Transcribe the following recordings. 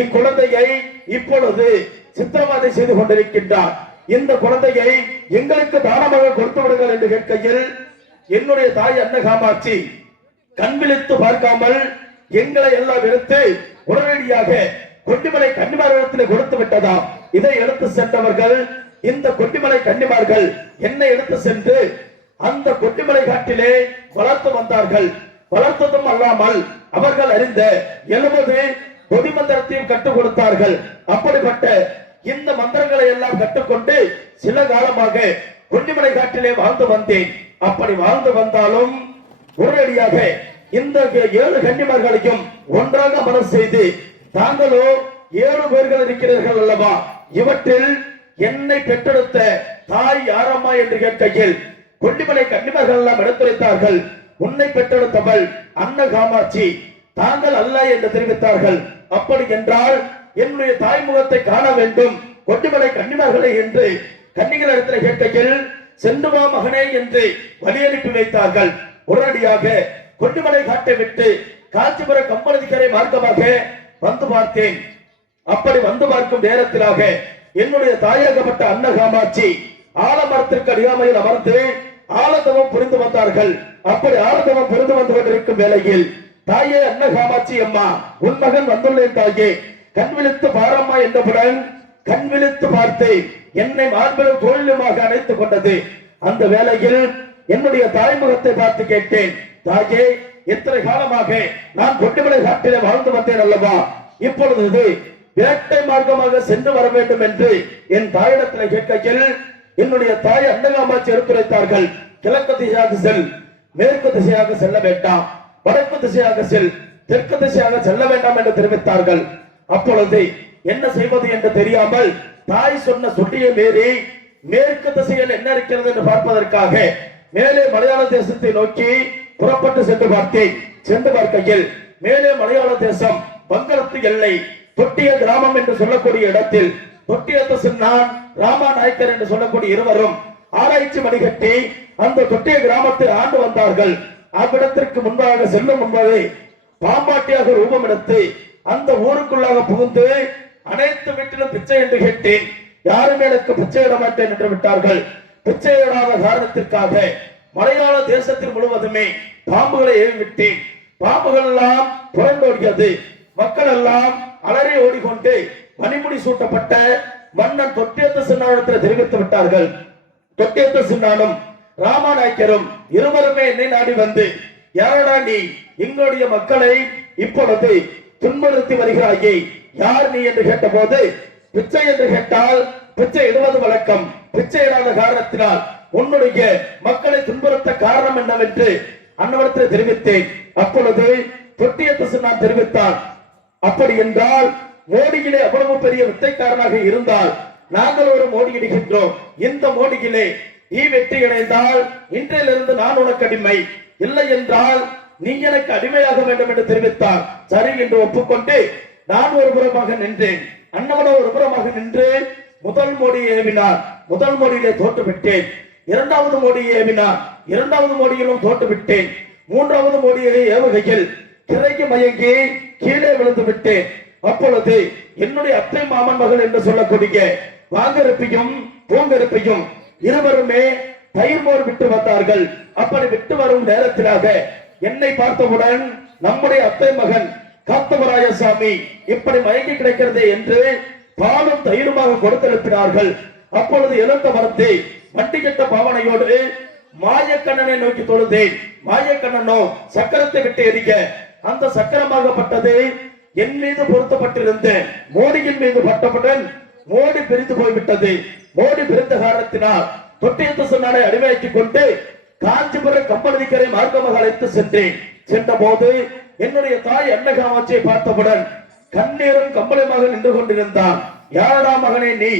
இக்குழந்தையை இப்பொழுது சித்திரவதை செய்து கொண்டிருக்கின்றார். இந்த குழந்தையை எங்களுக்கு தானமாக கொடுத்து விடுங்கள் என்று கேட்கையில் என்னுடைய தாய் அன்ன காமாட்சி கண் விழித்து பார்க்காமல் எங்களை எல்லாம் எடுத்து உடனடியாக கொண்டிமலை கன்னிமார்களிடத்தில் கொடுத்து விட்டதாம். இதை எடுத்து சென்றவர்கள் இந்த கொண்டிமலை கன்னிமார்கள் என்னை எடுத்து சென்று அந்த கொண்டிமலை காட்டிலே வளர்த்து வந்தார்கள். வளர்த்ததும் அல்லாமல் அவர்கள் அறிந்த 70 பொதி மந்திரத்தையும் கற்றுக் கொடுத்தார்கள். அப்படிப்பட்ட இந்த மந்திரங்களை எல்லாம் கற்றுக்கொண்டு சில காலமாக கொண்டிமலை காட்டிலே வாழ்ந்து வந்தேன். அப்படி வாழ்ந்து வந்தாலும் உடனடியாக இந்த 7 கன்னிமார்களையும் ஒன்றாக மனசு செய்து தாங்களோ 7 பேர்கள் இருக்கிறார்கள் அல்லவா, இவற்றில் என்னை பெற்றெடுத்த தாய் யாரம்மா என்று கேட்கையில் கொண்டிமலை கன்னிமார்கள் எல்லாம் எடுத்துரைத்தார்கள். உன்னை பெற்றெடுத்தவள் அன்ன காமாட்சி, தாங்கள் அல்ல என்று தெரிவித்தார்கள். அப்படி என்றால் என்னுடைய தாய் முகத்தை காண வேண்டும் கொண்டிமலை கன்னிமார்களே என்று கன்னிகள் இடத்துல கேட்கையில் சென்று வா மகனே என்று வழி அனுப்பி வைத்தார்கள். உடனடியாக கொண்டிமலை காட்டை விட்டு காஞ்சிபுர கம்பளதிக்கரை மார்க்கமாக வந்து பார்த்தேன். அப்படி வந்து பார்க்கும் நேரத்திலாக என்னுடைய தாயாகப்பட்ட அன்ன காமாட்சி ஆலமரத்திற்கு அடியாமையில் அமர்ந்து ஆலதவம் புரிந்து வந்தார்கள். அப்படி ஆலதவம் புரிந்து வந்து கொண்டிருக்கும் வேளையில் தாயே அன்ன காமாட்சி அம்மா, உன் மகன் வந்துள்ளேன் தாயே, கண் விழித்து பாரம்மா என்றவுடன் கண் விழித்து பார்த்து என்னை மார்பிலும் தோளிலுமாக அணைத்துக் கொண்டது. அந்த வேளையில் என்னுடைய தாய்முகத்தை பார்த்து கேட்டேன், தாயே எத்தனை காலமாக நான் கொண்டிமலை காட்டிலே வாழ்ந்து வந்தேன் அல்லவா, இப்பொழுது வேட்டை மார்க்கமாக சென்று வர வேண்டும் என்று என் தாயிடத்தில் கேட்கையில் என்னுடைய தாய் அன்ன காமாட்சி எடுத்துரைத்தார்கள். கிழக்கு திசையாக செல், மேற்கு திசையாக செல்ல வேண்டாம், வடக்கு திசையாக செல், தெற்கு திசையாக செல்ல வேண்டாம் என்று தெரிவித்தார்கள். அப்பொழுது என்ன செய்வது என்று தெரியாமல் தாய் சொன்ன சொல்லியை மீறி மேற்கு திசையில் என்ன இருக்கிறது என்று பார்ப்பதற்காக மேலே மலையாள தேசத்தை நோக்கி புறப்பட்டு சென்று பார்த்தேன். சென்று பார்க்கையில் மேலே மலையாள தேசம் வங்கரத்து எல்லை தொட்டிய கிராமம் என்று சொல்லக்கூடிய இடத்தில் தொட்டியத்த சின்னான் ராமாநாயக்கர் என்று சொல்லக்கூடிய இருவரும் ஆராய்ச்சி மணிகட்டி அந்த தொட்டிய கிராமத்தை ஆண்டு வந்தார்கள். அவ்விடத்திற்கு முன்பாக செல்லும் முன்பதே பாம்பாட்டியாக ரூபம் எடுத்து அந்த ஊருக்குள்ளாக புகுந்து அனைத்து வீட்டிலும் பிச்சை என்று கேட்டேன். யாரும் எனக்கு பிச்சை இட மாட்டேன் என்று விட்டார்கள். பிச்சை இடாத காரணத்திற்காக மலையாள தேசத்தில் முழுவதுமே பாம்புகளை ஏவி விட்டேன். பாம்புகள் எல்லாம் புறந்தோடியது. மக்கள் எல்லாம் அலறி ஓடிக்கொண்டு மணிமுடி சூட்டப்பட்ட மன்னன் தொட்டியத்த சின்னானத்தில் தெரிவித்து விட்டார்கள். தொட்டியத்த சின்னானும் ராமாநாயக்கரும் இருவருமே என்னை நாடி வந்து, யாரடா நீ எங்களுடைய மக்களை இப்பொழுது துன்புறுத்தி வருகிறாயே, யார் நீ என்று கேட்ட போது, பிச்சை என்று கேட்டால் பிச்சை இடுவது வழக்கம், பிச்சை இடாத காரணத்தினால் உன்னுடைய மக்களை துன்புறுத்த காரணம் என்னவென்று அன்னவரத்தில் தெரிவித்தேன். அப்பொழுது தொட்டியத்த சின்னான் தெரிவித்தார், அப்படி என்றால் மோடியிலே அவ்வளவு பெரிய வித்தைக்காரனாக இருந்தால் நாங்கள் ஒரு மோடி இடுகின்றோம். இந்த மோடியிலே நீ வெற்றி அடைந்தால் இன்றையிலிருந்து நான் உனக்கு அடிமை, இல்லை என்றால் நீ எனக்கு அடிமையாக வேண்டும் என்று தெரிவித்தார். சரி என்று ஒப்புக்கொண்டு நான் ஒரு புறமாக நின்றேன். அண்ணவனோ ஒரு புறமாக நின்று முதல் மோடியை ஏவினார். முதல் மோடியிலே தோற்றுவிட்டேன். இரண்டாவது மோடியை ஏவினார். இரண்டாவது மோடியிலும் தோற்றுவிட்டேன். மூன்றாவது மோடியை ஏவுகையில் திரைக்கு மயங்கி கீழே விழுந்து விட்டேன். அப்பொழுது என்னுடைய அத்தை மாமன் மகள் என்று சொல்லக்கூடிய வாங்கருப்பையும் பூங்கருப்பையும் இருவருமே தயிர் மோர் விட்டு வந்தார்கள். அப்படி விட்டு வரும் நேரத்திலாக என்னை பார்த்தவுடன் நம்முடைய அத்தை மகன் காத்தவராயசாமி இப்படி மயங்கி கிடைக்கிறதே என்று பாலும் தயிருமாக கொடுத்தெழுப்பினார்கள். அப்பொழுது எழுந்த மரத்தை வண்டி கட்ட பாவனையோடு மாயக்கண்ணனை நோக்கி தொழுதேன். மாயக்கண்ணனோ சக்கரத்தை விட்டு எரிக்க அந்த சக்கரமாகப்பட்டது என் மீது பொருத்தப்பட்டிருந்த மோடியின் மீது பட்டவுடன் மோடி பிரிந்து போய்விட்டது. மோடி பிரிந்த காரணத்தினால் தொட்டியத்த சின்னானை அடிமையாக்கிக் கொண்டு காஞ்சிபுர கம்பளதிக்கரை மார்க்கமாக அழைத்து சென்றேன். சென்ற போது என்னுடைய தாய் அன்ன காமாட்சியை பார்த்தவுடன் கண்ணீரும் கம்பளமாக நின்று கொண்டிருந்தான். யாரடா மகனே நீ?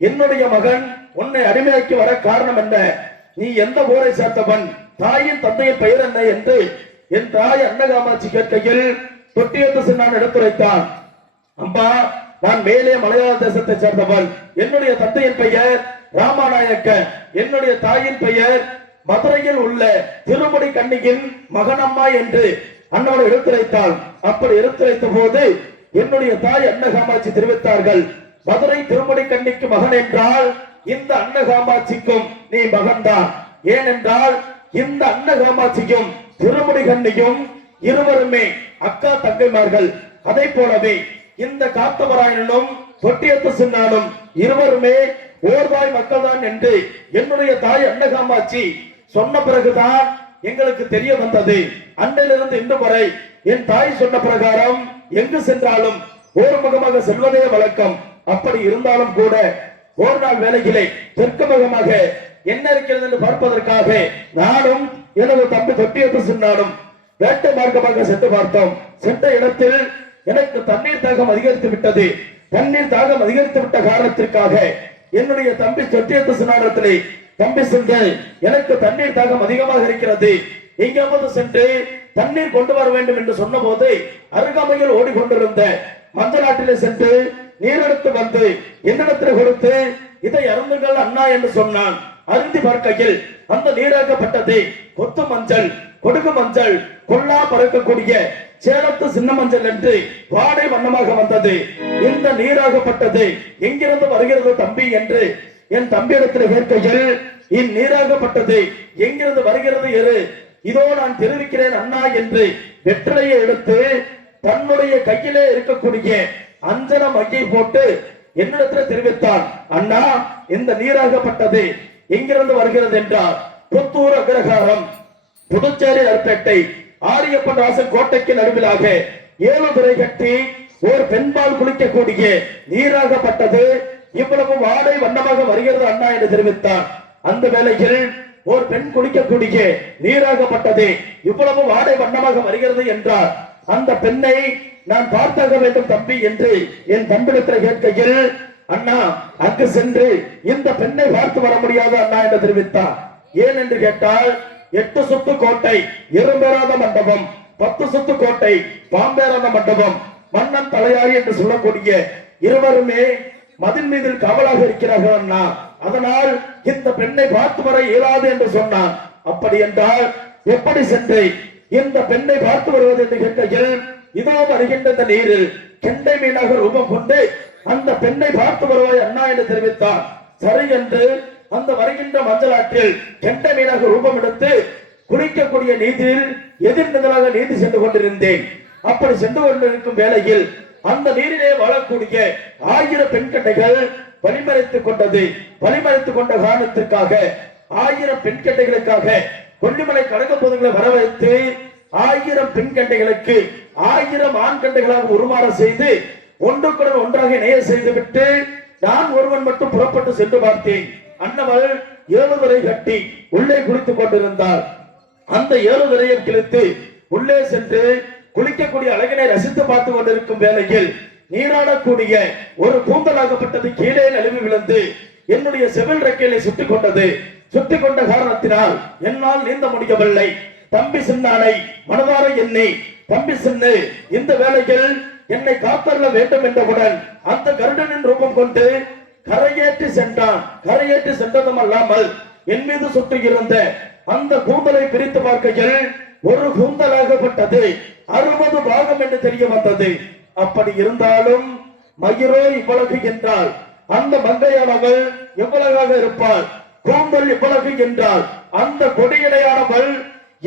என்னுடைய மகன் உன்னை அடிமையாக்கி வர காரணம் என்ன? நீ எந்த ஊரை சேர்த்தவன்? தாயின் தந்தையின் பெயர் என்ன என்று என் தாய் அன்ன காமாட்சி கேட்கையில் தொட்டியத்த சின்னான் எடுத்துரைத்தான். அம்பா, நான் மேலே மலையாள தேசத்தை சேர்ந்தவன். என்னுடைய தந்தையின் பெயர் ராமாநாயக்க, என்னுடைய தாயின் பெயர் மதுரையில் உள்ள திருமுடி கண்ணியின் மகனம்மா என்று அண்ணவனை எடுத்துரைத்தாள். அப்படி எடுத்துரைத்த போது என்னுடைய தாய் அன்னகாமாட்சி தெரிவித்தார்கள். மதுரை திருமுடி கண்ணிக்கு மகன் என்றால் இந்த அன்னகாமாட்சிக்கும் நீ மகன்தான். ஏனென்றால் இந்த அன்னகாமாட்சியும் திருமுடி கண்ணியும் இருவருமே அக்கா தங்கைமார்கள். அதை போலவே இந்த காத்தவராயனும் தொட்டியத்து சின்னானும் இருவருமே ஓர்வாய் மக்கள் தான் என்று என்னுடைய தாய் அன்னகாமாட்சி சொன்ன பிறகுதான் எங்களுக்கு தெரிய வந்தது. அன்றிலிருந்து இன்று வரை என் தாய் சொன்ன பிரகாரம் எங்கு சென்றாலும் ஒரு முகமாக செல்வதே வழக்கம். அப்படி இருந்தாலும் கூட ஒரு நாள் வேலையிலே தெற்கு முகமாக என்ன இருக்கிறது என்று பார்ப்பதற்காக நானும் எனது தம்பி தொட்டியத்து சின்னானும் வேட்டை மார்க்கமாக சென்று பார்த்தோம். சென்ற இடத்தில் எனக்கு தண்ணீர் தாகம் அதிகரித்து விட்டது. தண்ணீர் தாகம் அதிகரித்து விட்ட காரணத்திற்காக என்னுடைய தம்பி தொட்டியத்து சின்னானத்திலே தம்பி சென்று எனக்கு தண்ணீர் தாகம் அதிகமாக இருக்கிறது, எங்காவது சென்று தண்ணீர் கொண்டு வர வேண்டும் என்று சொன்ன போது அருகாமையில் ஓடிக்கொண்டிருந்த மஞ்சளாட்டிலே சென்று நீர் எடுத்து வந்து என்னிடத்தில் கொடுத்து இதை அருந்துங்கள் அண்ணா என்று சொன்னான். அருந்தி பார்க்கையில் அந்த நீராக்கப்பட்டது கொத்து மஞ்சள், கொடுகு மஞ்சள், கொல்லா பறக்கக்கூடிய சேலத்து சின்ன மஞ்சள் என்று வாடை வண்ணமாக வந்தது. இந்த நீராகப்பட்டது எங்கிருந்து வருகிறது தம்பி என்று என் தம்பியிடத்தில் கேட்கையில் இந்நீராகப்பட்டது எங்கிருந்து வருகிறது எரு இதோ நான் தெரிவிக்கிறேன் அண்ணா என்று வெற்றிலையை எடுத்து தன்னுடைய கையிலே இருக்கக்கூடிய அஞ்சன மையை போட்டு என்னிடத்தில் தெரிவித்தான். அண்ணா, இந்த நீராகப்பட்டது எங்கிருந்து வருகிறது என்றார். புத்தூர் அக்ரஹாரம், புதுச்சேரி அர்பேட்டை, ஆரியப்பன் ராசன் கோட்டைக்கு நடுவிலாக 7 துறை கட்டி ஒரு பெண்பால் குளிக்கக்கூடிய நீராகப்பட்டது இவ்வளவு வாடை வண்ணமாக வருகிறது அண்ணா என்று தெரிவித்தார். அந்த வேளையில் ஒரு பெண் குளிக்கக்கூடிய நீராகப்பட்டது இவ்வளவு வாடை வண்ணமாக வருகிறது என்றார். அந்த பெண்ணை நான் பார்த்தாக வேண்டும் தம்பி என்று என் தம்பிடத்தில் கேட்கையில் அண்ணா அங்கு சென்று இந்த பெண்ணை பார்த்து வர முடியாது அண்ணா என்று தெரிவித்தார். ஏன் என்று கேட்டால் 8 சுத்து கோட்டை இரும்பேராத மண்டபம், 10 சுத்து கோட்டை பாம்பேராத மண்டபம், மன்னன் தலையாரி என்று சொல்லக்கூடிய இருவருமே மதில் மீதில் காவலாக இருக்கிறார்கள் அண்ணா. அதனால் இந்த பெண்ணை பார்த்து வர இயலாது என்று சொன்னான். அப்படி என்றால் எப்படி சென்று இந்த பெண்ணை பார்த்து வருவது என்று கேட்கையில் இதோ வருகின்ற இந்த நீரில் கெண்டை மீனாக ரூபம் கொண்டு அந்த பெண்ணை பார்த்து வருவாய் அண்ணா என்று தெரிவித்தார். சரி என்று அந்த வருகின்ற மஞ்சள் ஆற்றில் கெண்டை மீனாக ரூபம் எடுத்து குளிக்கக்கூடிய நீதியில் எதிர்நிதலாக நீதி சென்று கொண்டிருந்தேன். அப்படி சென்று கொண்டிருக்கும் வேளையில் அந்த நீரிலே வாழக்கூடிய 1000 பெண் கட்டைகள் வழிமறைத்துக் கொண்டது. வழிமறைத்துக் கொண்ட காரணத்திற்காக 1000 பெண் கட்டைகளுக்காக கொல்லிமலை கடக பொதுகளை வரவழைத்து 1000 பெண் கட்டைகளுக்கு 1000 ஆண் கட்டைகளாக உருமாற செய்து ஒன்றுக்குடன் ஒன்றாக இணைய செய்துவிட்டு நான் ஒருவன் மட்டும் புறப்பட்டு சென்று பார்த்தேன். அண்ணவள் 7 துறை கட்டி உள்ளே குளித்துக் கொண்டிருந்தார். அந்த 7 துறையை கிழித்து உள்ளே சென்று குளிக்கக்கூடிய அழகினை ரசித்து பார்த்து கொண்டிருக்கும் வேளையில் நீராடக்கூடிய ஒரு கூந்தலாகப்பட்டது கீழே நழுவி விழுந்து என்னுடைய செவில் ரெக்கையிலே சுட்டிக் கொண்டது. சுட்டிக் கொண்ட காரணத்தினால் என்னால் நீந்த முடியவில்லை. தம்பி சின்னானை மனதார எண்ணி தம்பி சின்னு இந்த வேளையில் என்னை காத்தருள வேண்டும் என்றவுடன் அந்த கருடனின் ரூபம் கொண்டு கரையேற்றி சென்றான். கரையேற்றி சென்றதும் அல்லாமல் என் மீது சுட்டுகிருந்த அந்த கூந்தலை பிரித்து பார்க்கையில் ஒரு கூந்தலாகப்பட்டது 60 பாகம் என்று தெரிய வந்தது. அப்படி இருந்தாலும் மயிரோ இவ்வளவு என்றால் அந்த மங்கையானவள் எவ்வளவாக இருப்பாள், கூந்தல் இவ்வளவு என்றால் அந்த கொடியடையானவள்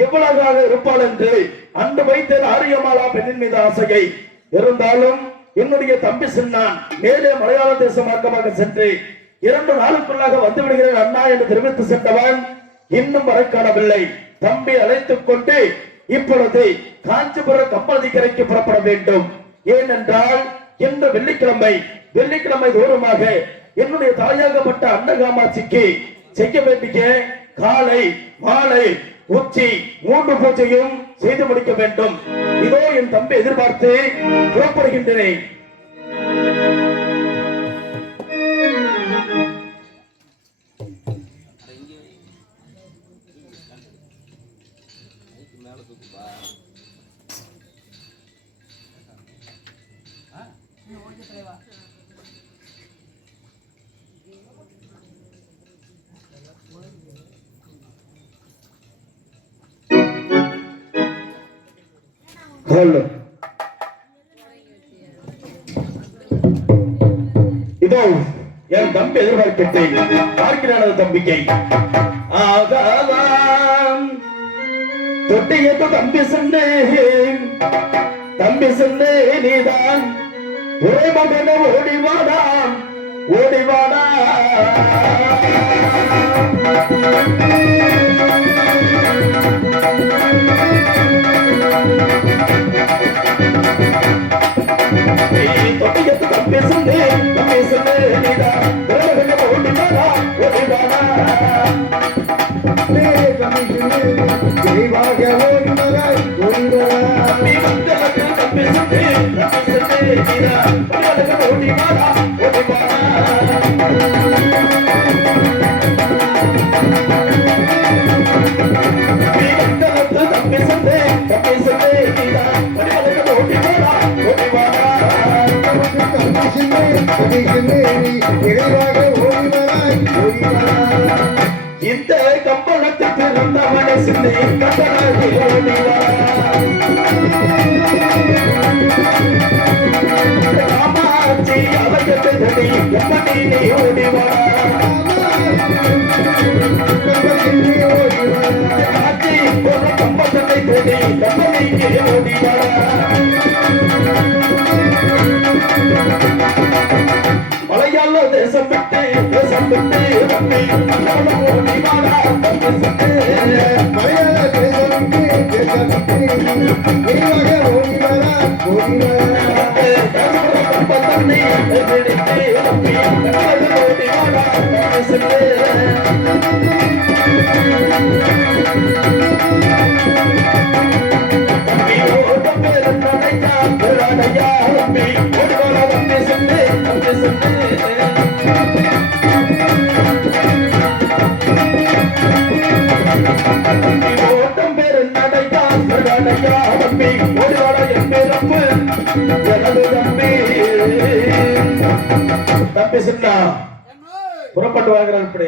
எவ்வளவாக இருப்பாள் என்று அன்று வைத்த ஆரியமாலா பெண்ணின் மீது ஆசையை இருந்தாலும் என்னுடைய தம்பி சின்னான் மேலே மலையாள தேச மார்க்கமாக சென்று 2 நாளுக்குள்ளாக வந்து விடுகிறேன் அண்ணா என்று தெரிவித்து சென்றவன் இன்னும் வரை காணவில்லை. தம்பி அழைத்துக் கொண்டு இப்பொழுது காஞ்சிபுரம் கம்பளதி கரைக்கு புறப்பட வேண்டும். ஏனென்றால் இன்று வெள்ளிக்கிழமை தூரமாக என்னுடைய தாயாகப்பட்ட அன்னகாமாட்சிக்கு செய்ய வேண்டிய காலை மாலை உச்சி 3 பூஜையும் செய்து முடிக்க வேண்டும். இதோ என் தம்பி எதிர்பார்த்து புறப்படுகின்றேன். இதோ என் தம்பி எதிர்பார்க்கிட்டேன் பார்க்கிறானது தம்பிக்கை ஆகாலாம் தொட்டியது தம்பி சொன்னே நீதான் ஒரே மகனை ஓடிவாடா ஓடிவாடா தொட்டியது தம்பி சொன்னே நீதான் ஒரே மகனை ஓடிவாடா ஓடிவாடா இந்த கம்பளத்துக்கு பிறந்த மனசிலே கட்டணாகி ராமாச்சி அவகத்தடி எம்மனே ஓடிவா ஆச்சி ஒரு கம்பளத்தை தேடி கம்பளிக்கு ஓடிவா மலையாள தேசம் விட்டு ரம்மி ஓடிவாடா மலையாள தேசம் விட்டு தம்பி சின்ன புறப்பட்டு வாங்குறான் இப்படி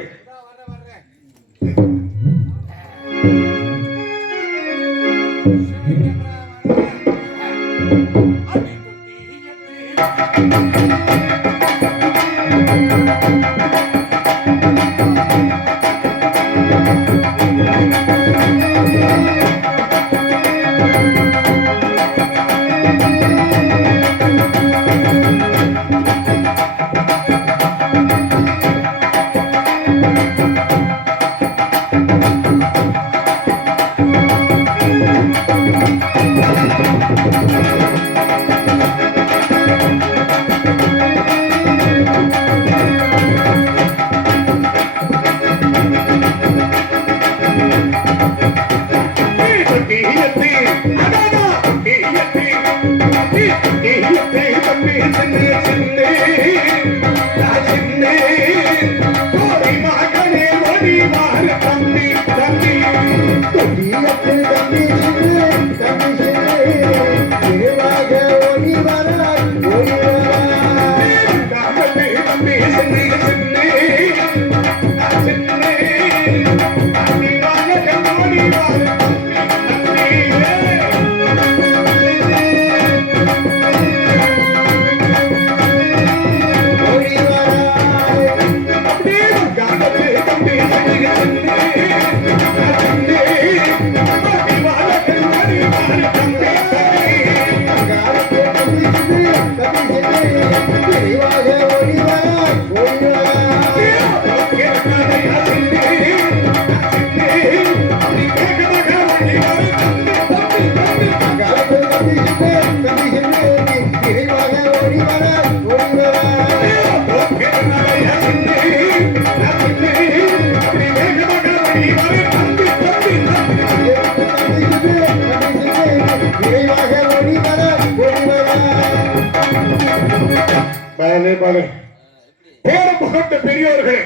பெரியோர்களே,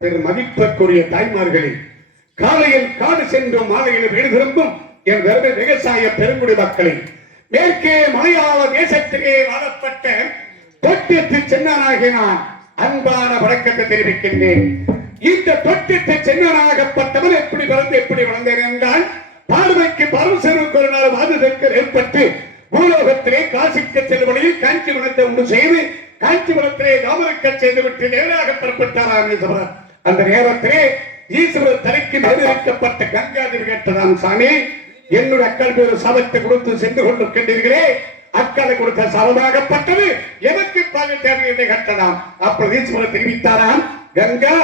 பெரும் மதிப்பிற்குரிய தாய்மார்களே, காலையில் காடு சென்றும் மாலையில் வீடு திரும்பும் என் விவசாய பெருங்குடி மக்களே, மேற்கே மலையாள தேசத்திலே வாழப்பட்ட தொட்டியத்து சென்னனாகிய நான் அன்பான வணக்கத்தை தெரிவிக்கின்றேன். இந்த தொட்டியத்து சென்னனாகப்பட்டவன் எப்படி பிறந்து எப்படி வளர்ந்தேன் என்றால், பார்வைக்கு பரமசனுக்கு ஒரு நாள் வாதத்திற்கு ஏற்பட்டு பூலோகத்திலே காசிக்கு செல்லும் வழியில் காஞ்சி மனத்தை உண்டு செய்து காஞ்சிபுரத்திலே தாமரைக்க செய்துவிட்டு நேராக புறப்பட்டாராம் ஈஸ்வரர். அந்த நேரத்திலே ஈஸ்வரர் தலைக்கு நிர்ணயிக்கப்பட்ட கங்காதேவி கேட்டதாம், சாமி என்னுடைய அக்கள் பேரு சாபத்தை கொடுத்து சென்று கொண்டிருக்கின்றீர்களே, அக்களை கொடுத்த சாபமாகப்பட்டது எனக்கு பாக தேவை என்று கேட்டதாம். அப்பொழுது ஈஸ்வரர் தெரிவித்தாராம், கங்கா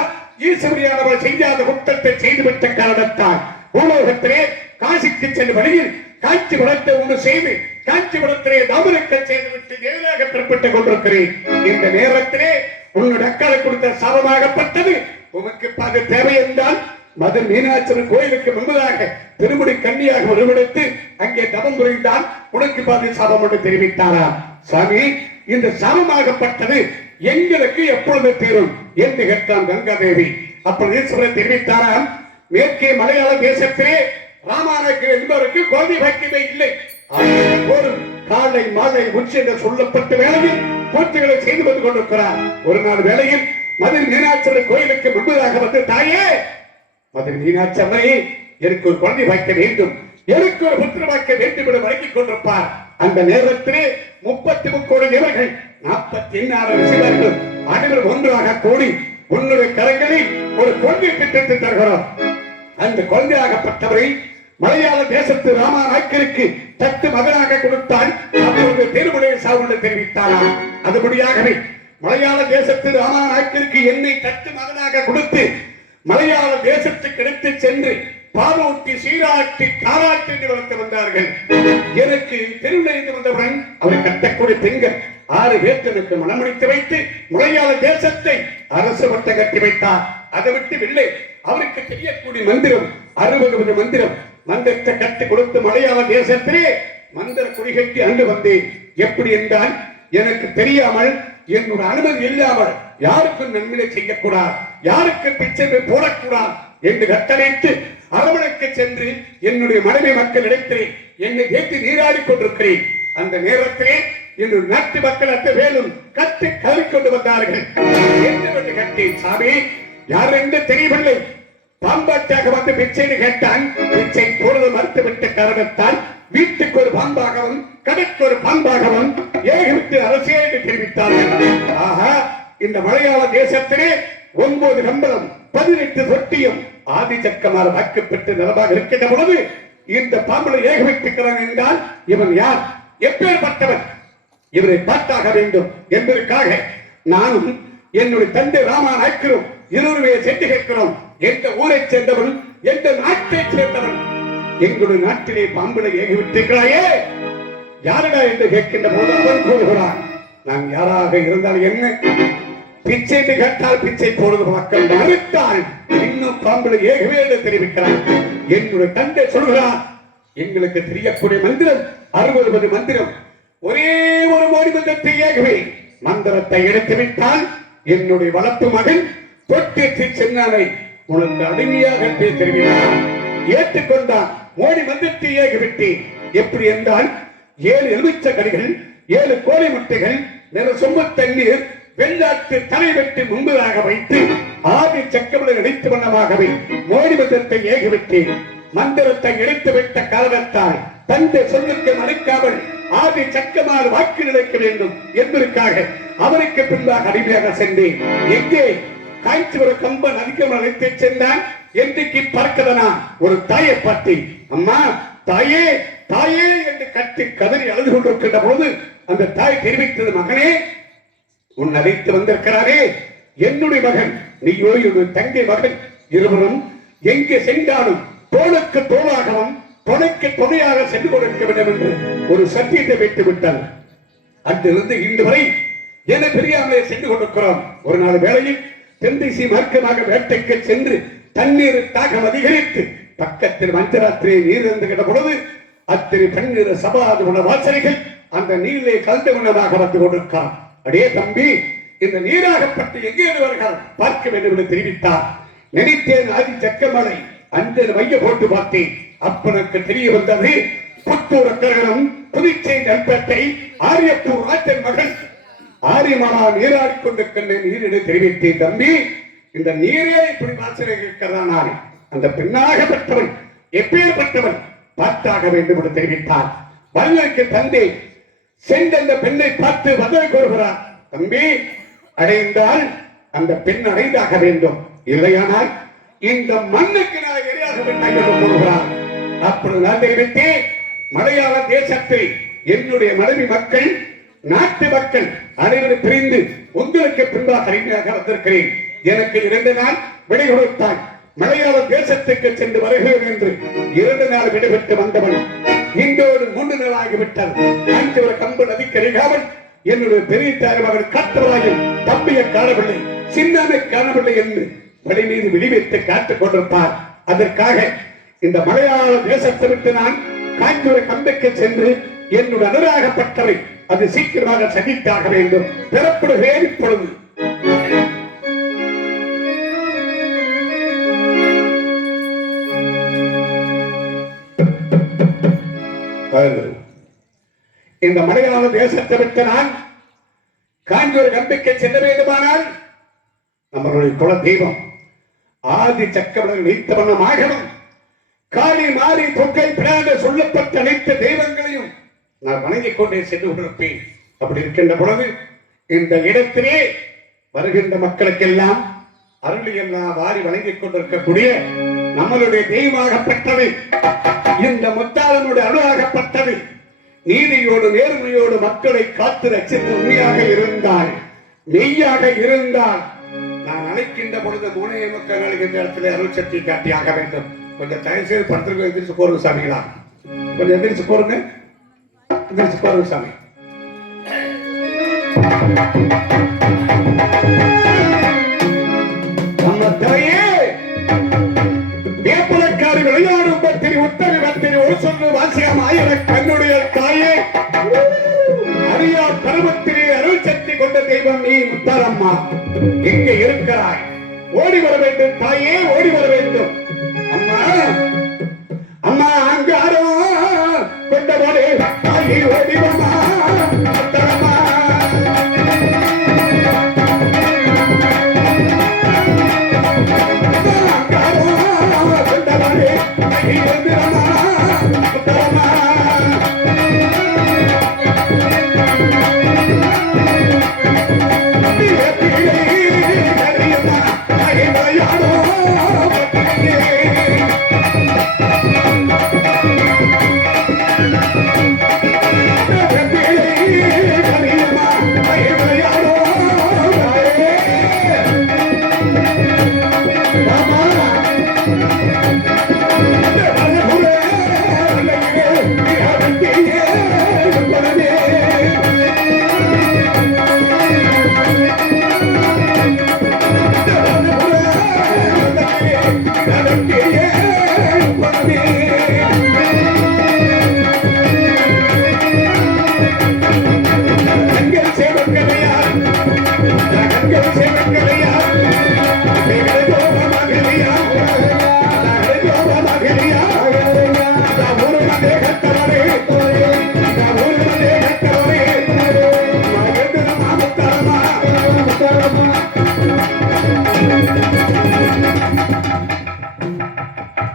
ஈஸ்வரியானவர் செய்யாத குற்றத்தை செய்துவிட்ட காரணத்தால் பூலோகத்திலே காசிக்கு சென்ற வழியில் காஞ்சிபுரத்தை ஒன்று செய்து காஞ்சிபுரத்திலே தாமரைக்க செய்துவிட்டு நேராக புறப்பட்டுக் கொண்டிருக்கிறேன். இந்த நேரத்திலே உன்னுடைய அக்களை கொடுத்த சாபமாகப்பட்டது உமக்கு பாக தேவை என்றால் மதுரை மீனாட்சி கோயிலுக்கு முன்பதாக திருமுடி கன்னியாக உருவெடுத்து அங்கே தவம் புரிந்தால் உனக்கு பாதி சாபம் என்று தெரிவித்தாராம். சாமி இந்த சாபமாகப்பட்டது எங்களுக்கு எப்பொழுது தீரும் என்று கேட்டான் கங்காதேவி. அப்பொழுது ஈஸ்வரர் தெரிவித்தாராம், மேற்கே மலையாள தேசத்திலே ராமாயணக்கு என்பவருக்கு குழந்தை பாக்கியமே இல்லை. போரும் காலை மாலை உச்சி என்று சொல்லப்பட்ட வேளையில் பூஜைகளை செய்து வந்து கொண்டிருக்கிறார். ஒரு நாள் வேளையில் மதுரை மீனாட்சி கோயிலுக்கு முன்பதாக வந்து, தாயே மதுரை மீனாட்சி அம்மையே எனக்கு ஒரு குழந்தை வாய்க்க வேண்டும், எனக்கு ஒரு புத்திர வாய்க்க வேண்டும் என்று வழங்கிக் கொண்டிருப்பார். அந்த நேரத்திலே 33 கோடி தேவர்கள் 46 ரிஷிவர்கள் அனைவரும் ஒன்றாக கூடி உன்னுடைய கரங்களில் ஒரு குழந்தை திட்டத்தை தருகிறோம். அந்த குழந்தையாகப்பட்டவரை மலையாள தேசத்து ராமா நாயக்கருக்கு தத்து மகனாக கொடுத்தால் அப்பொழுது திருமுறையை சாவுண்டு தெரிவித்தாராம். அதுபடியாகவே மலையாள தேசத்து ராமா நாயக்கருக்கு என்னை தத்து மகனாக கொடுத்து மலையாள தேசத்துக்கு எடுத்து சென்று பாலூட்டி சீராட்டி தாராட்டி வளர்த்து வந்தார்கள். எனக்கு திருவிழைந்து வந்தவுடன் அவர் கட்டக்கூடிய பெண்கள் 6 பேருக்கு மனமுடித்து வைத்து மலையாள தேசத்தை அரசு வட்ட கட்டி வைத்தார். அதை விட்டு இல்லை, அவருக்கு தெரியக்கூடிய மந்திரம் 60 மந்திரம் மந்திரத்தை கட்டி கொடுத்து மலையாள தேசத்திலே மந்திர குடி கட்டி அங்கு வந்தேன். எப்படி என்றால் எனக்கு தெரியாமல் என்னுடைய அனுமதி இல்லாமல் யாருக்கும் நன்மை செய்யக்கூடாது, யாருக்கு பிச்சை போடக்கூடாது என்று கட்டளையிட்டு அரவணைக்கு சென்று என்னுடைய மனைவி மக்கள் இடத்திலே என்னை ஏற்றி நீராடி கொண்டிருக்கிறேன். அந்த நேரத்திலே என்னுடைய நாட்டு மக்கள் அத்த வேலும் கட்டி கலவி கொண்டு வந்தார்கள். என்று கட்டி, சாமி யார் என்று தெரியவில்லை, பாம்பாட்டாக வந்து பிச்சை கேட்டான். பிச்சை போடுவது மறுத்துவிட்ட காரணத்தால் வீட்டுக்கு ஒரு பாம்பாகவும் கடைக்கு ஒரு பாம்பாகவும் ஏகவிட்டு அரசியல் என்று தெரிவித்தார்கள். ஆஹா, இந்த மலையாள தேசத்திலே 9 கம்பளம் 18 தொட்டியும் ஆதிசக்கமார் வாக்கு பெற்று நலமாக இருக்கின்ற பொழுது இந்த பாம்பளை ஏகவிட்டுக்கிறான் என்றால் இவன் யார், எப்பேற்பட்டவன், இவரை பார்த்தாக வேண்டும் என்பதற்காக நானும் என்னுடைய தந்தை ராமா நாயக்கரும் இருவருமே சென்று கேட்கிறோம். எந்த ஊரை சேர்ந்தவன், எந்த நாட்டை சேர்ந்தவன், எங்களுடைய நாட்டிலே பாம்பளை ஏகவிட்டிருக்கிறாயே யாரடா என்று கேட்கின்ற போது அவன் கூறுகிறான், நான் யாராக இருந்தால் என்ன, பிச்சை கேட்டால் பிச்சை போடுவது மக்கள் மறுத்தால் இன்னும் பாம்பளை ஏகவே என்று தெரிவிக்கிறான். என்னுடைய தந்தை சொல்கிறான், எங்களுக்கு தெரியக்கூடிய மந்திரம் 60 மந்திரம், ஒரே ஒரு மோடி மந்திரத்தை ஏகவே மந்திரத்தை எடுத்துவிட்டால் என்னுடைய வளர்ப்பு மகன் தொட்டு சென்னானை உனக்கு அடிமையாக தெரிவித்தார். ஏற்றுக்கொண்டான். மோடி மந்திரத்தை ஏகவிட்டேன். எப்படி என்றால் 7 எலுமிச்ச கடிகள், 7 கோழி முட்டைகள், நிற சொம்பு தண்ணீர், வெள்ளாட்டு தலை வெட்டி முன்பதாக வைத்து ஆதி சக்கரங்களை இணைத்து வண்ணமாகவே மோடி மந்திரத்தை ஏகவிட்டேன். மந்திரத்தை இணைத்து விட்ட காரணத்தால் தந்தை சொல்லுக்கு மறுக்காமல் ஆதி சக்கமார் வாக்கு நிலைக்க வேண்டும் என்பதற்காக அவருக்கு பின்பாக அடிமையாக சென்றேன். எங்கே காஞ்சிபுரம் கம்பன் அதிகம் அழைத்து சென்றான். என்றைக்கு பார்க்கதனா ஒரு தாயை பார்த்து, அம்மா தாயே தாயே என்று கட்டி கதறி அழுது கொண்டிருக்கின்ற போது அந்த தாய் தெரிவித்தது, மகனே உன் அழைத்து வந்திருக்கிறாரே என்னுடைய மகன், நீயோ என்னுடைய தங்கை மகன், இருவரும் எங்கே சென்றாலும் தோளுக்கு தோளாகவும் துணைக்கு துணையாக சென்று கொடுக்க வேண்டும் என்று ஒரு சத்தியத்தை வைத்து விட்டார். அன்றிலிருந்து இன்று வரை என தெரியாமலே சென்று கொண்டிருக்கிறோம். ஒரு நாள் வேளையில் தென்திசை மார்க்கமாக வேட்டைக்கு சென்று தண்ணீர் தாகம் அதிகரித்து பக்கத்தில் மஞ்சராத்திரை நீர் இருந்துகின்ற பொழுது அத்தனை பன்னீர் சபாத உண வாசனைகள் அந்த நீரிலே கலந்த உணவாக வந்து கொண்டிருக்கார். அடே தம்பி, இந்த நீராகப்பட்டு எங்கே வருகிறார் பார்க்க வேண்டும் என்று தெரிவித்தார். நினைத்தேன் ஆதி சக்கமலை அந்த மைய போட்டு பார்த்தேன். அப்பனுக்கு தெரிய வந்தது புத்தூர் அக்கரகம் புதுச்சை நல்பேட்டை ஆரியப்பூர் ராஜன் மகன் ஆரியமானா நீராடி கொண்டிருக்கின்ற நீரினை தெரிவித்தேன். தம்பி, இந்த நீரே இப்படி வாசனை இருக்கிறான். அந்த பெண்ணாக பெற்றவன் எப்பேற்பட்டவன் பார்த்தாக வேண்டும் என்று தெரிவித்தார். வல்லருக்கு தந்தை சென்ற அந்த பெண்ணை பார்த்து வதவி கூறுகிறார். தம்பி அடைந்தால் அந்த பெண் அடைந்தாக வேண்டும், இல்லையானால் இந்த மண்ணுக்கு நான் எரியாக விட்டாய் என்று கூறுகிறார். அப்பொழுது நான் தெரிவித்து மலையாள தேசத்தில் என்னுடைய மனைவி மக்கள், நாட்டு மக்கள் அனைவரும் பிரிந்து உங்களுக்கு பின்பாக அடிமையாக வந்திருக்கிறேன். எனக்கு 2 நாள் விடை கொடுத்தால் மலையாள தேசத்துக்கு சென்று வருகிறேன் என்று 2 நாள் விடைபெற்று வந்தவன் இன்றோடு 3 நாள் ஆகிவிட்டார். காஞ்சிபுரம் கம்பு நதிக்கரைகாவல் என்னுடைய பெரிய தாய் மகன் கத்தவராயும் தம்பியை காணவில்லை, சின்னனை காணவில்லை என்று வழி மீது விழிவைத்து காத்துக் கொண்டிருப்பார். அதற்காக இந்த மலையாள தேசத்தை விட்டு நான் காஞ்சிபுரம் கம்பைக்கு சென்று என்னுடைய அனுராகப்பட்டவை அது சீக்கிரமாக சகித்தாக வேண்டும். பெறப்படுகிறேன் இப்பொழுது. இந்த மலையாள தேசத்தை விட்டு நான் காஞ்சிபுரம் கம்பைக்கு செல்ல வேண்டுமானால் நம்மளுடைய குல தெய்வம் ஆதி சக்கரவர்த்தி வைத்த வண்ணமாகணும். காளி மாறி தொக்கை பிராண்ட சொல்லப்பட்ட அனைத்து தெய்வங்களையும் நான் வணங்கிக் கொண்டே சென்று கொண்டிருப்பேன். அப்படி இருக்கின்ற பொழுது இந்த இடத்திலே வருகின்ற மக்களுக்கெல்லாம் அருளி எல்லாம் வாரி வணங்கிக் கொண்டிருக்கக்கூடிய நம்மளுடைய தெய்வமாகப்பட்டது, இந்த முத்தாளனுடைய அருளாகப்பட்டது நீதியோடு நேர்மையோடு மக்களை காத்து ரட்சித்து உண்மையாக இருந்தால், மெய்யாக இருந்தால், நான் அழைக்கின்ற பொழுது 3 மக்கள் அழைக்கின்ற இடத்துல அருள் சக்தி காட்டியாக வேண்டும். கொஞ்சம் தயவு செய்து படத்திற்கு எந்திரிச்சு போறோம் சாமிகளா, கொஞ்சம் எந்திரிச்சு போறோங்க, எந்திரிச்சு போறோம் சாமி. நம்ம தாயே வேப்பலக்காரி விளையாடும் பத்திரி உத்தரி பத்திரி ஒரு சொல்லு வாசியம் ஆயிர கண்ணுடைய தாயே, அரியா பருவத்திலே அருள் சக்தி கொண்ட தெய்வம் நீ முத்தாரம்மா, எங்கே இருக்கிறாய்? ஓடி வர வேண்டும் தாயே, ஓடி வர வேண்டும். அம்மா அம்மா அங்காரோ கொண்டவரே தாயே ஓடிவமா முத்தாரம்மா.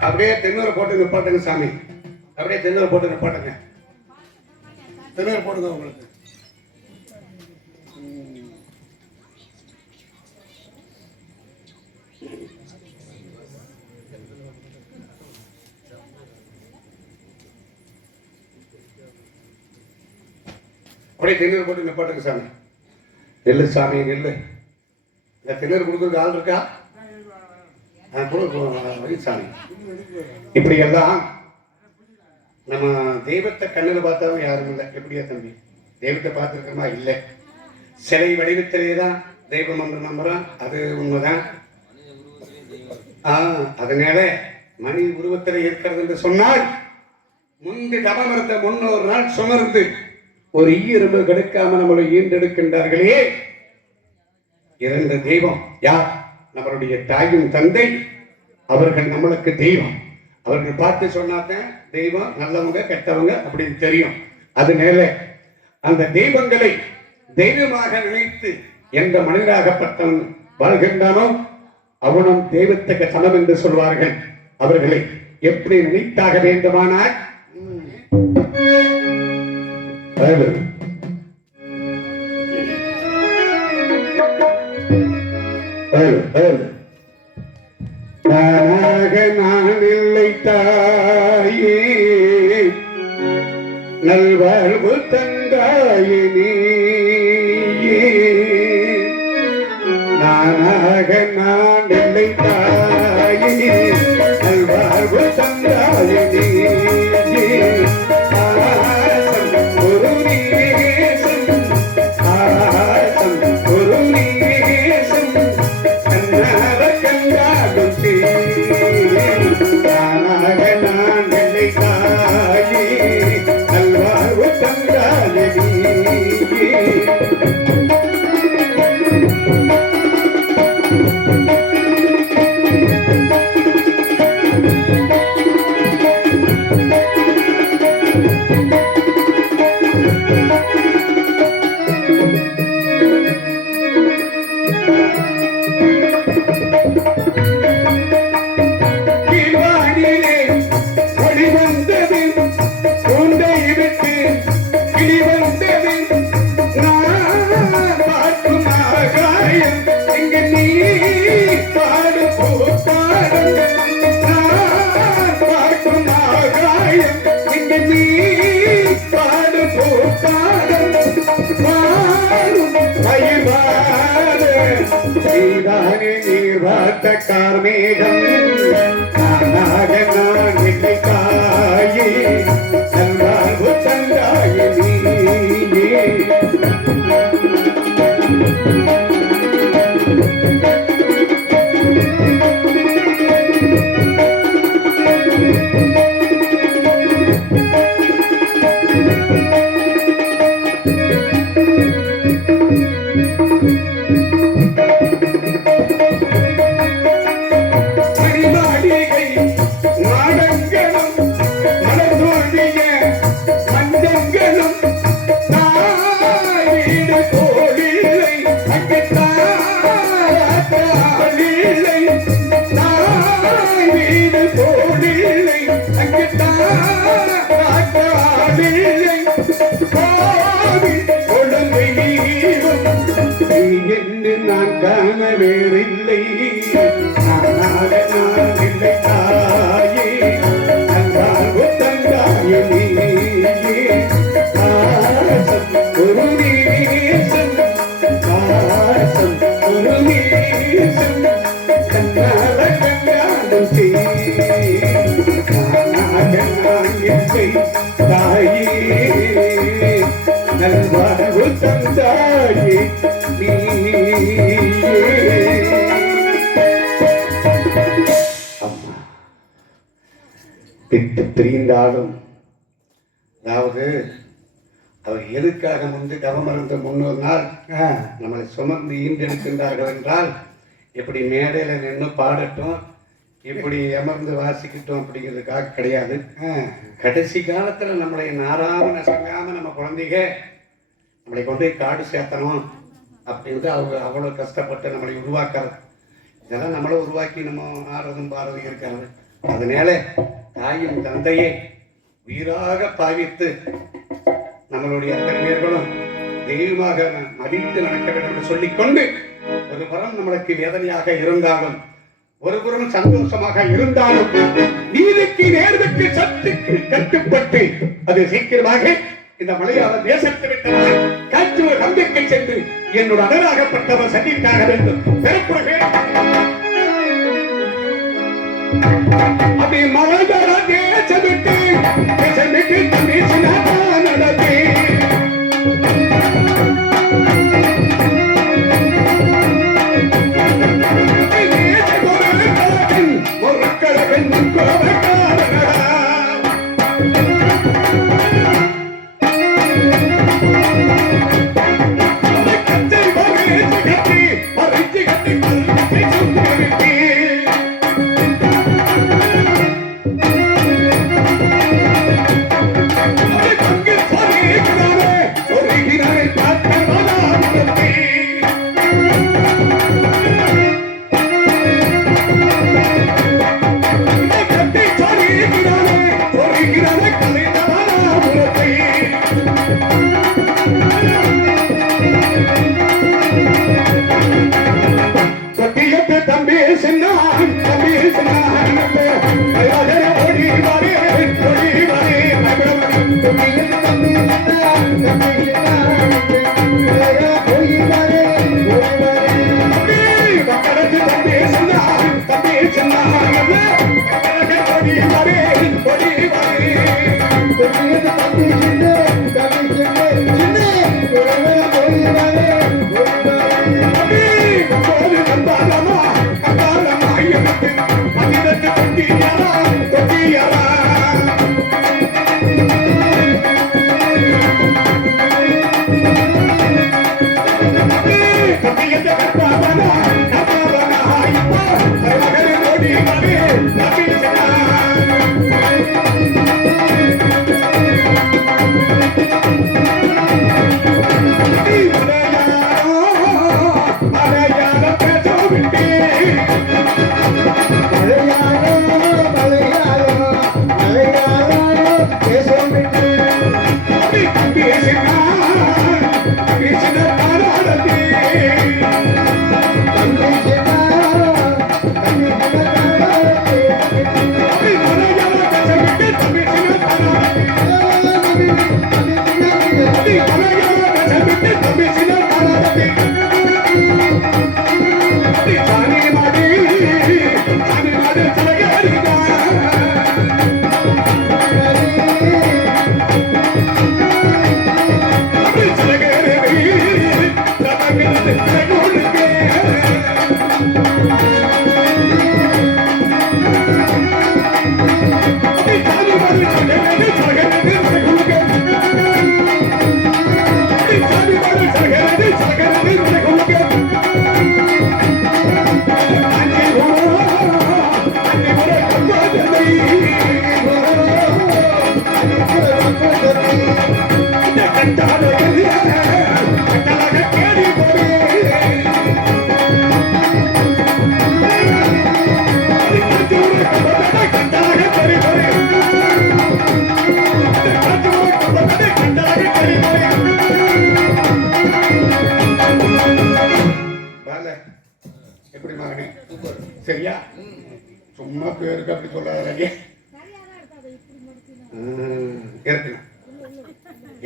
அப்படியே தென்னூரை போட்டு நிப்பாட்டுங்க சாமி, அப்படியே தென்னூரை போட்டு நிப்பாட்டுங்க, தென்னூரை போடுங்க. உங்களுக்கு அப்படியே தென்னூர் போட்டு நிப்பாட்டுங்க சாமி. நெல்லு சாமி நெல்லு. இந்த தென்னூர் கொடுக்குறதுக்கு ஆள் இருக்கா? சாமி இப்படி எல்லாம் நம்ம தெய்வத்தை கண்ணில் பார்த்தவங்க யாரும் இல்லை. எப்படியா தம்பி, தெய்வத்தை பார்த்துருக்கோமா? இல்லை. சிலை வடிவத்திலேதான் தெய்வம் என்று நம்புறான், அது உண்மைதான். அதனால மணி உருவத்தில் இருக்கிறது என்று சொன்னால் முந்தி தவம் இருந்த 300 நாள் சுமர்ந்து ஒரு ஈரம்பு கெடுக்காம நம்மளை ஈண்டெடுக்கின்றார்களே 2 தெய்வம். யார்? நம்மளுடைய தாயும் தந்தை, அவர்கள் நம்மளுக்கு தெய்வம். அவர்கள் பார்த்து சொன்னாதான் தெய்வம் நல்லவங்க கெட்டவங்க அப்படின்னு தெரியும். அதனால அந்த தெய்வங்களை தெய்வமாக நினைத்து எந்த மனிதராகப்பட்டவன் வாழ்கின்றானோ அவனும் தெய்வத்துக்கு சமம் என்று சொல்வார்கள். அவர்களை எப்படி நினைத்தாக வேண்டுமானால் நானாக நான் இல்லை தாயே, நல்வாழ்வு தந்தாயே நீயே. நானாக நான் இல்லை தாயே, நல்வாழ்வு தந்தாயே நீயே. ஆசம் ஒரு நேசம், ஆசம் ஒரு நேசம், கண்ணாத கண்டாடும் நானாக நான் இல்லை தாயே, நல்வாழ்வு தந்தாயே நீயே. கார்மேகம் நானாக நான் இல்லை தாயே, நல்வாழ்வு தந்தாயே நீயே. நான் காண வேறில்லை, நானாக நான் இல்லை தாயே, நல்வாழ்வு தந்தாயே நீயே. ஆசம் ஒரு நேசம், ஆசம் ஒரு நேசம், கண்ணாட கண்ணாடும் நானாக நான் இல்லை தாயே, நல்வாழ்வு தந்தாயே பிரிந்தாலும், அதாவது அவர் எதுக்காக முன்பு தவமருந்து 300 நாள் நம்மளை சுமந்து ஈண்டெடுக்கின்றார்கள் என்றால், இப்படி மேடையில் நின்று பாடட்டும், இப்படி அமர்ந்து வாசிக்கட்டும் அப்படிங்கிறதுக்காக கிடையாது. கடைசி காலத்தில் நம்மளை நாராம நசங்காம நம்ம குழந்தைங்க நம்மளை கொண்டு காடு சேர்த்தணும் அப்படின்ட்டு அவங்க அவ்வளோ கஷ்டப்பட்டு நம்மளை உருவாக்குறது. இதெல்லாம் நம்மளை உருவாக்கி நம்ம ஆறதும் பாரதும் இருக்காங்க. அதனால தாயும் தந்தையை உயிராக பாவித்து நம்மளுடைய அத்தனை பேர்களும் தெய்வமாக மதித்து நடக்க வேண்டும் என்று சொல்லிக்கொண்டு, ஒரு புறம் நம்மளுக்கு வேதனையாக இருந்தாலும், ஒரு புறம் சந்தோஷமாக இருந்தாலும், நீதிக்கு நேர்வுக்கு சத்துக்கு கட்டுப்பட்டு அது சீக்கிரமாக இந்த மலையாள தேசத்தை விட்டவர் காய்ச்சுவர் நம்பிக்கை சென்று என்னோட அடராகப்பட்டவர் சந்தித்தாக வேண்டும். அப்படி மலையாள தேசமிட்டு நடத்தி ஒரு கழகன் சத்தியத்தை கற்பாவனா கற்பாவனா இப்போ மகனை ஓடி மகே நபிச்சனா எப்படி மகனே சரியா சும்மா பேருக்கு அப்படி சொல்லாதீங்க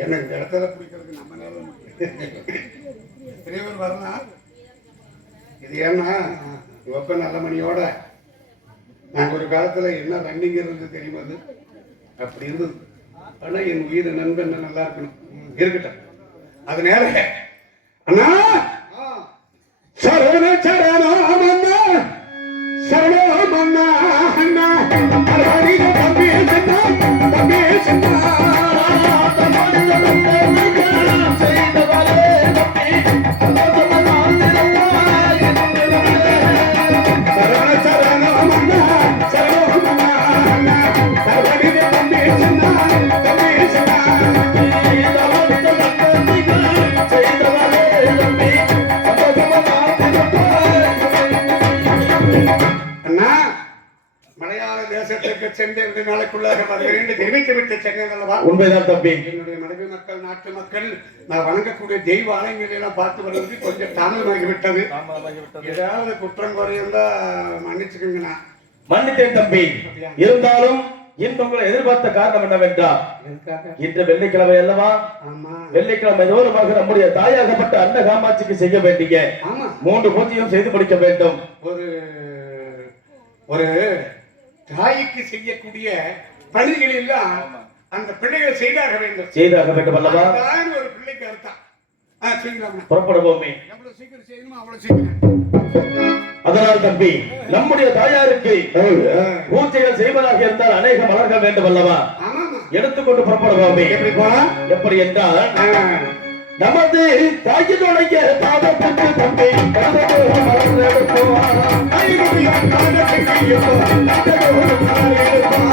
எனக்கு இந்த இடத்துல பிடிக்கிறதுக்கு நம்ம நேரம் பெரியவர் வரலாம் இது ஏன்னா வெப்ப நல்ல மணியோட நாங்கள் ஒரு காலத்துல என்ன ரன்னிங் இருந்தது தெரியுமா அது அப்படி இருந்தது ஆனா என் உயிர் நண்பன் நல்லா இருக்கணும் இருக்கட்டும் அதனால அண்ணா சரண சரணாமண்ணா சரணாமண்ணா அண்ணா அருவாரி தம்பி சென்னா தம்பி சென்னா சரண சரணாமண்ணா சரணாமண்ணா அண்ணா அருவாரி தம்பி சென்னா தம்பி சென்னா அண்ணா மலையாள தேசத்திற்கு சென்று 2 நாளுக்குள்ளாக வருகிறேன் தெரிவித்து விட்டு சென்னேன் அல்லவா உண்மைதான் தம்பி. என்னுடைய மனைவி மக்கள் நாட்டு மக்கள் நான் வணங்கக்கூடிய தெய்வ ஆலயங்களை எல்லாம் பார்த்து வருவதற்கு கொஞ்சம் தாமதமாகிவிட்டது. ஏதாவது குற்றம் குறையிருந்தா மன்னிச்சுக்கோங்கண்ணா. மன்னித்தேன் தம்பி. இருந்தாலும் இன்று உங்களை எதிர்பார்த்த காரணம் என்னவென்றால் இன்று வெள்ளிக்கிழமை அல்லவா? வெள்ளிக்கிழமை தோறுமாக நம்முடைய தாயாகப்பட்ட அன்ன காமாட்சிக்கு செய்ய வேண்டிய 3 பூஜையும் செய்து முடிக்க வேண்டும். ஒரு தாய்க்கு செய்யக்கூடிய பணிகள் எல்லாம் அந்த பிள்ளைகள் செய்தாக வேண்டும் அல்லவா? ஒரு பிள்ளைக்கு அர்த்தம். புறப்படுவோமே. எவ்வளவு சீக்கிரம் செய்யணுமோ அவ்வளவு சீக்கிரம். அதனால் தம்பி நம்முடைய தாயாருக்கு பூஜைகள் செய்வதாக இருந்தால் அநேக மலர்கள் வேண்டும் அல்லவா? எடுத்துக்கொண்டு புறப்படுவோமே. எப்படி போலாம்? எப்படி என்றால் நமது தாயினுடைய பாதத்துக்கு தம்பி மலர் எடுப்போம். தாயினுடைய பாதத்துக்கு தம்பி மலர் எடுப்போம்.